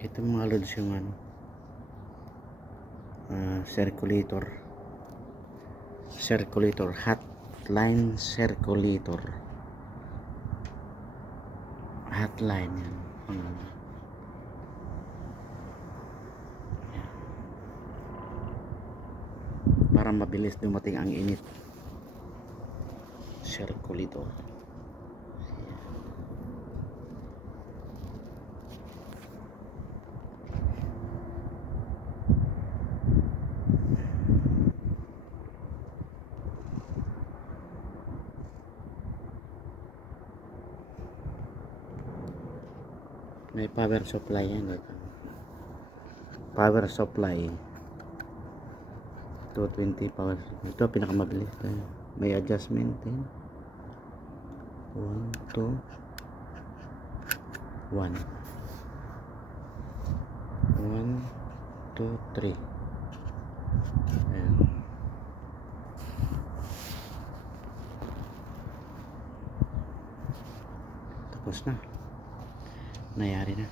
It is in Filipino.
Ito mga lods yung ano, circulator, hotline circulator, hotline yan. Para mabilis dumating ang init. Circulator. May power supply yan. Power supply 220 power. Ito pinakamabilis. May adjustment din. 1, 2, 1, 2, 3. Ayan. Tapos na. Nayari na.